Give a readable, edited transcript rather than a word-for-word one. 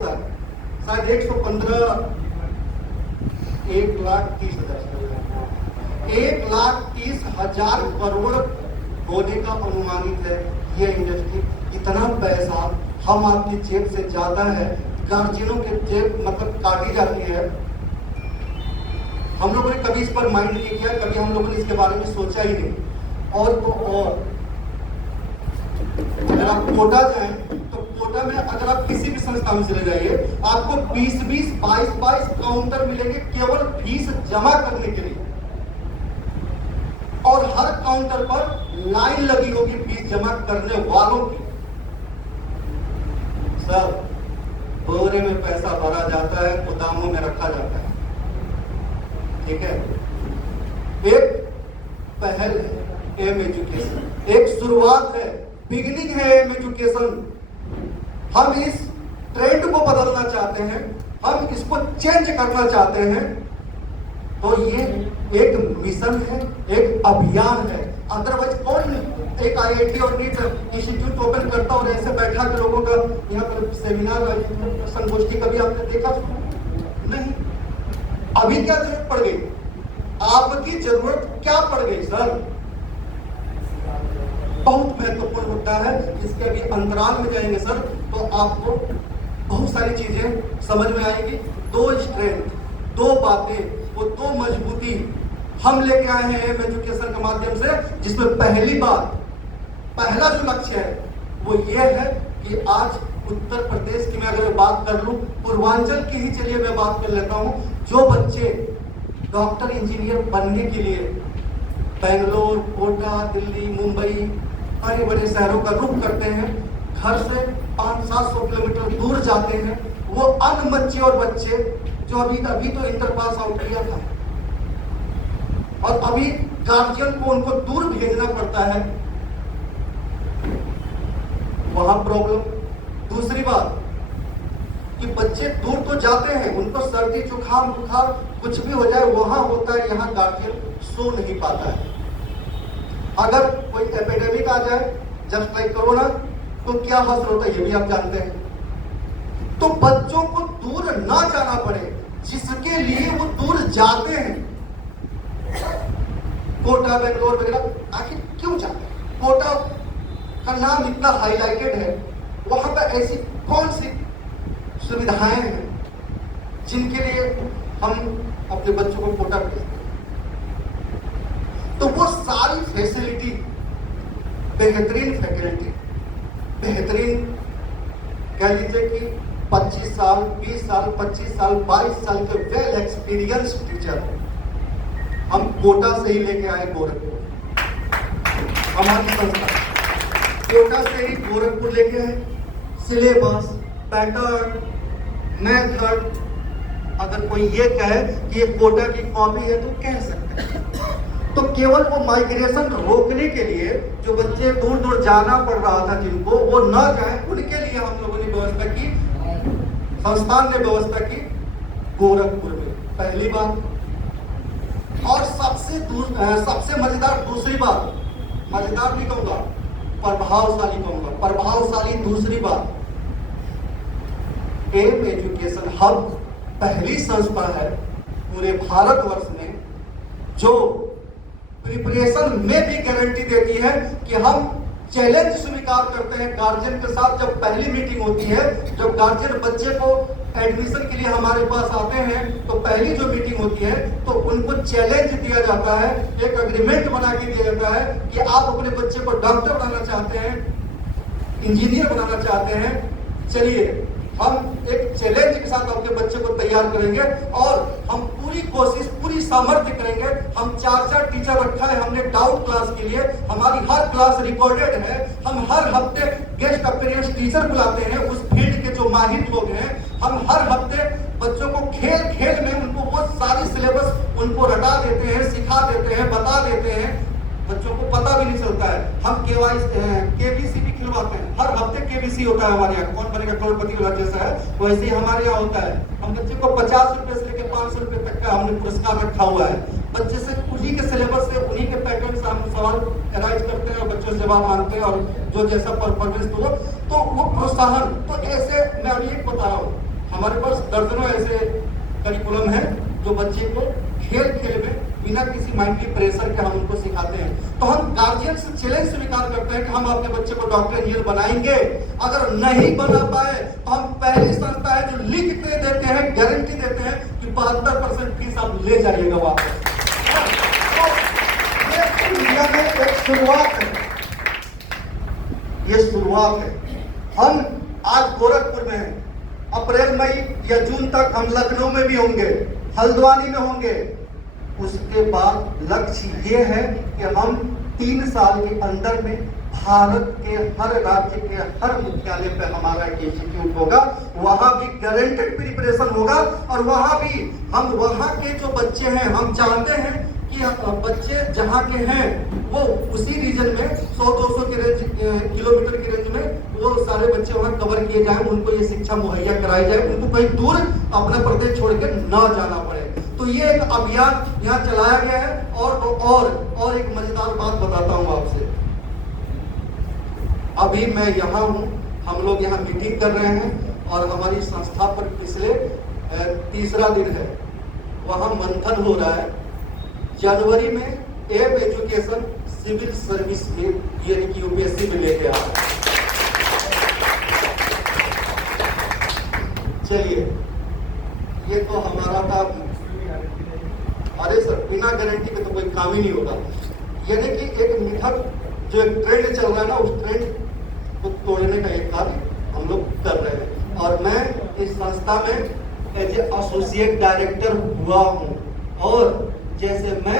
शायद 115 1,30,000 करोड़ होने का अनुमानित है। ये इंडस्ट्री इतना पैसा हम आपकी जेब से ज्यादा है, गार्जियनों के जेब मतलब काटी जाती है। हम लोगों ने कभी इस पर माइंड नहीं किया, कभी हम लोगों ने इसके बारे में सोचा ही नहीं। और तो और अगर आप कोटा जाएं तो कोटा में अगर आप किसी भी संस्था में चले जाइए, आपको 20-20, 22-22 काउंटर मिलेंगे केवल फीस जमा करने के लिए, और हर काउंटर पर लाइन लगी होगी फीस जमा करने वालों की। सर, बोरे में पैसा भरा जाता है, गोदामों में रखा जाता है। ठीक है, एक पहल है एम एजुकेशन, एक शुरुआत है, बिगिनिंग है एम एजुकेशन। हम इस ट्रेंड को बदलना चाहते हैं, हम इसको चेंज करना चाहते हैं। तो ये एक मिशन है, एक अभियान है। अदरवाइज कौन एक आईआईटी और नीट इंस्टीट्यूट ओपन करता और ऐसे बैठा के लोगों का यहाँ पर सेमिनार संगोष्ठी कभी आपने देखा? नहीं। अभी क्या जरूरत पड़ गई? आपकी जरूरत क्या पड़ गई सर? बहुत महत्वपूर्ण मुद्दा है, इसके अभी अंतराल में जाएंगे सर तो आपको बहुत सारी चीजें समझ में आएगी। दो स्ट्रेंथ, दो बातें, वो दो मजबूती हम लेके आए हैं एम एजुकेशन के माध्यम से, जिसमें पहली बात, पहला जो लक्ष्य है वो ये है कि आज उत्तर प्रदेश की मैं अगर बात कर लूं, पूर्वांचल की ही चलिए मैं बात कर लेता हूं, जो बच्चे डॉक्टर इंजीनियर बनने के लिए बेंगलोर, कोटा, दिल्ली, मुंबई, बड़े बड़े शहरों का रुख करते हैं, घर से 500-700 किलोमीटर दूर जाते हैं, वो अनमैच्योर बच्चे जो अभी तो इंटर पास आउट किया था और अभी गार्जियन को उनको दूर भेजना पड़ता है, वहां प्रॉब्लम। दूसरी बात कि बच्चे दूर तो जाते हैं, उनको सर्दी जुकाम बुखार कुछ भी हो जाए वहां होता है, यहाँ गार्जियन सो नहीं पाता है। अगर कोई एपिडेमिक आ जाए जस्ट लाइक कोरोना तो क्या हासिल होता है ये भी आप जानते हैं। तो बच्चों को दूर ना जाना पड़े, जिसके लिए वो दूर जाते हैं, कोटा, बेंगलोर वगैरह, आखिर क्यों जाते हैं? कोटा का नाम इतना हाईलाइटेड है, वहां पर ऐसी कौन सी सुविधाएं हैं जिनके लिए हम अपने बच्चों को कोटा भेजते हैं? तो वो सारी फैसिलिटी, बेहतरीन फैकल्टी, बेहतरीन कह लीजिए कि 25 साल, 20 साल, 25 साल, 22 साल के वेल एक्सपीरियंस टीचर हम कोटा से ही लेके आए गोरखपुर। हमारी संस्था कोटा से ही गोरखपुर लेके आए। सिलेबस, पैटर्न, मेथड, अगर कोई ये कहे कि ये कोटा की कॉपी है तो कह सकते हैं। तो केवल वो माइग्रेशन रोकने के लिए जो बच्चे दूर दूर जाना पड़ रहा था, जिनको वो न जाए, उनके लिए हम लोगों ने व्यवस्था की, संस्थान ने व्यवस्था की गोरखपुर में। पहली बात। और सबसे मजेदार दूसरी बात, मजेदार नहीं कहूंगा, प्रभावशाली कहूंगा, प्रभावशाली दूसरी बात, एम एजुकेशन हब पहली संस्था है पूरे भारतवर्ष में जो प्रिपरेशन में भी गारंटी देती है कि हम चैलेंज स्वीकार करते हैं गार्जियन के साथ। जब पहली मीटिंग होती है, जब गार्जियन बच्चे को एडमिशन के लिए हमारे पास आते हैं, तो पहली जो मीटिंग होती है तो उनको चैलेंज दिया जाता है, एक एग्रीमेंट बना के दिया जाता है कि आप अपने बच्चे को डॉक्टर बनाना चाहते हैं, इंजीनियर बनाना चाहते हैं, चलिए हम एक चैलेंज के साथ आपके बच्चे को तैयार करेंगे और हम पूरी कोशिश, पूरी सामर्थ्य करेंगे। हम 4 टीचर रखा है हमने डाउट क्लास के लिए, हमारी हर क्लास रिकॉर्डेड है। हम हर हफ्ते गेस्ट अपीयरेंस टीचर बुलाते हैं, उस फील्ड के जो माहिर लोग हैं। हम हर हफ्ते बच्चों को खेल खेल में उनको वो सारी सिलेबस उनको रटा देते हैं, सिखा देते हैं, बता देते हैं, बच्चों को पता भी नहीं चलता है। हम केबीसी भी खिलवाते हैं, हर हफ्ते केबीसी होता है हमारे यहाँ, कौन बनेगा करोड़पति वाला जैसा है वैसे ही हमारे यहाँ होता है। हम बच्चे को 50 रुपए से लेकर 500 रुपए तक का हमने पुरस्कार रखा हुआ है। बच्चे से उन्हीं के सिलेबस से, उन्हीं के पैटर्न से हम सवाल एराइज करते हैं और बच्चों से जवाब मांगते हैं और जो जैसा परफॉर्मेंस तो वो प्रोत्साहन। तो ऐसे मैं अभी एक बता रहा हूँ, हमारे पास दर्जनों ऐसे करिकुलम है जो बच्चे को खेल खेल में बिना किसी माइंडली प्रेशर के हम उनको सिखाते हैं। तो हम गार्जियन से चैलेंज स्वीकार करते हैं कि हम आपके बच्चे को डॉक्टर इंजीनियर बनाएंगे। अगर नहीं बना पाए तो हम पहली संस्था है जो लिख के देते हैं, गारंटी देते हैं कि 72% फीस आप ले जाइएगा वापस। ये दुनिया में एक शुरुआत है, ये शुरुआत है। हम आज गोरखपुर में हैं, अप्रैल मई या जून तक हम लखनऊ में भी होंगे, हल्द्वानी में होंगे। उसके बाद लक्ष्य ये है कि हम 3 साल के अंदर में भारत के हर राज्य के हर मुख्यालय पे हमारा एक इंस्टीट्यूट होगा, वहां भी गारंटेड प्रिपरेशन होगा। और वहां भी हम वहां के जो बच्चे हैं, हम चाहते हैं कि बच्चे जहाँ के हैं वो उसी रीजन में 100-200 किलोमीटर की रेंज में वो सारे बच्चे वहाँ कवर किए जाएं, उनको ये शिक्षा मुहैया कराई जाए, उनको कहीं दूर अपना प्रदेश छोड़ के ना जाना पड़े। तो ये एक अभियान यहाँ चलाया गया है। और एक मजेदार बात बताता हूँ आपसे। अभी मैं यहाँ हूँ, हम लोग यहाँ मीटिंग कर रहे हैं और हमारी संस्था पर पिछले तीसरा दिन है, वहाँ मंथन हो रहा है। जनवरी में एम एजुकेशन सिविल सर्विस में यानी कि यूपीएससी में लेके आ रहा है। चलिए, ये तो हमारा काम। अरे सर, बिना गारंटी के तो कोई काम ही नहीं होगा। यानी कि एक मिथक जो एक ट्रेंड चल रहा है ना, उस ट्रेंड को तोड़ने का एक कार्य हम लोग कर रहे हैं। और मैं इस संस्था में एज ए एसोसिएट डायरेक्टर हुआ हूँ। और जैसे मैं